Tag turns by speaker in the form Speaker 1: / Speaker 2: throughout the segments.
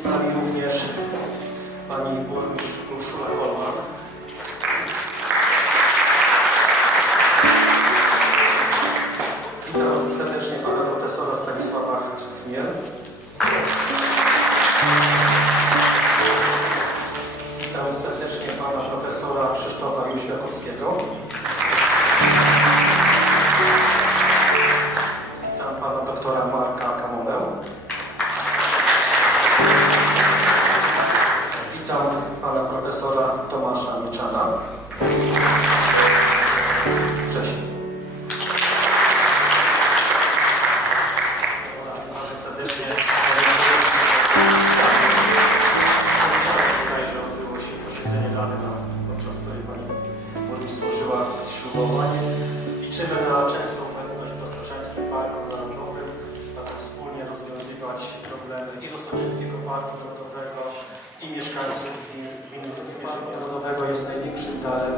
Speaker 1: z nami również pani burmistrz Urszula Kolmar. Liczymy na częstą obecność w Roztoczenskim Parku Narodowym, aby tak wspólnie rozwiązywać problemy i Roztoczęskiego Parku Narodowego i mieszkańców gmin narodowego jest największym darem,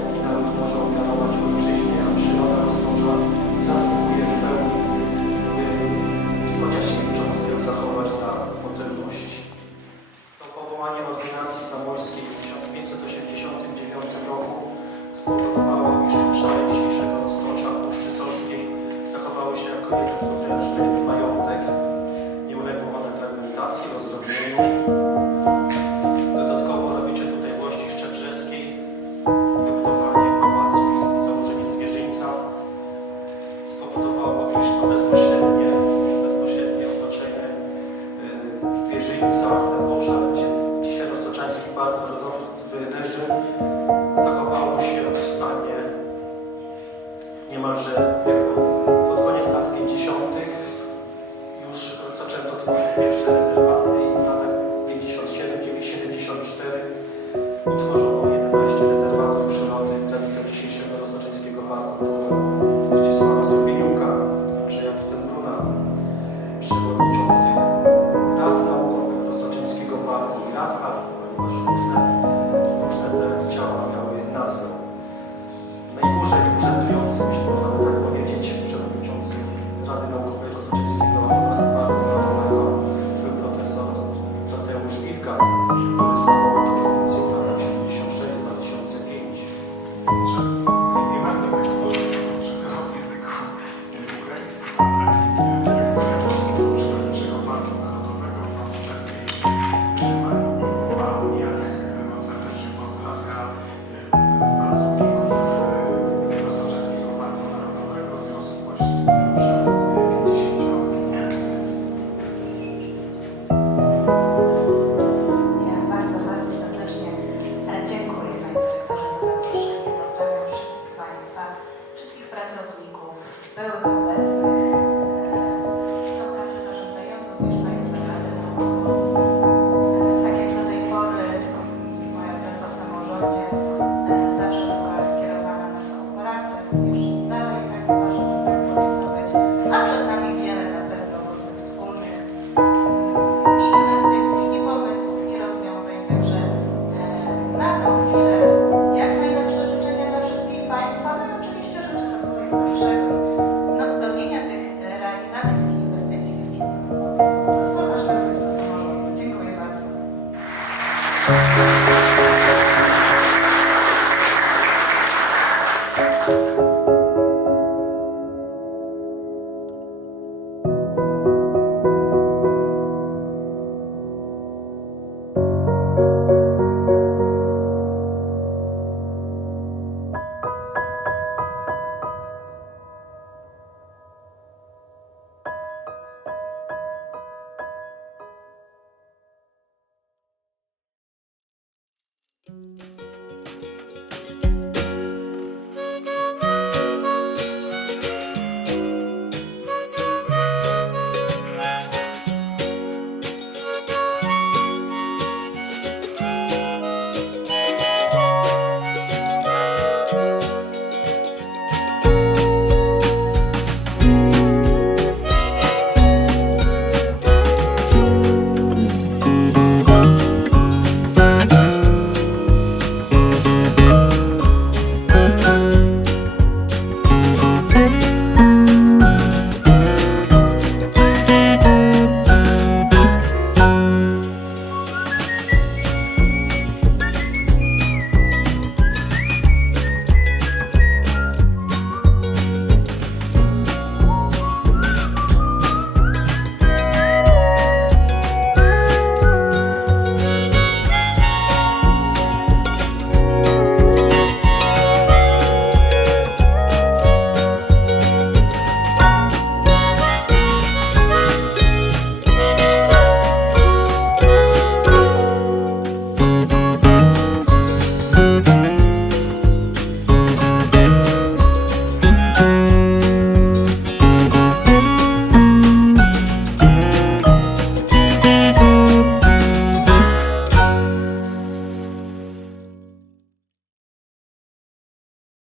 Speaker 1: jaki naród może ofiarować ojczyźnie, a przyroda Roztocza zasługuje w pełni, chociaż jej cząstkę zachować dla potomności. To powołanie ordynacji zamorskiej w 1589 roku spowodowało konserwacji, rozdrobnieniu. Dodatkowo robicie tutaj włości szczebrzeskiej, wybudowanie pałacu i założenie zwierzyńca spowodowało, iż to bezpośrednie, bezpośrednie otoczenie y, zwierzyńca, ten obszar, gdzie dzisiaj roztoczański park narodowy leży, zachowało się w stanie niemalże
Speaker 2: Thanks. Thank you.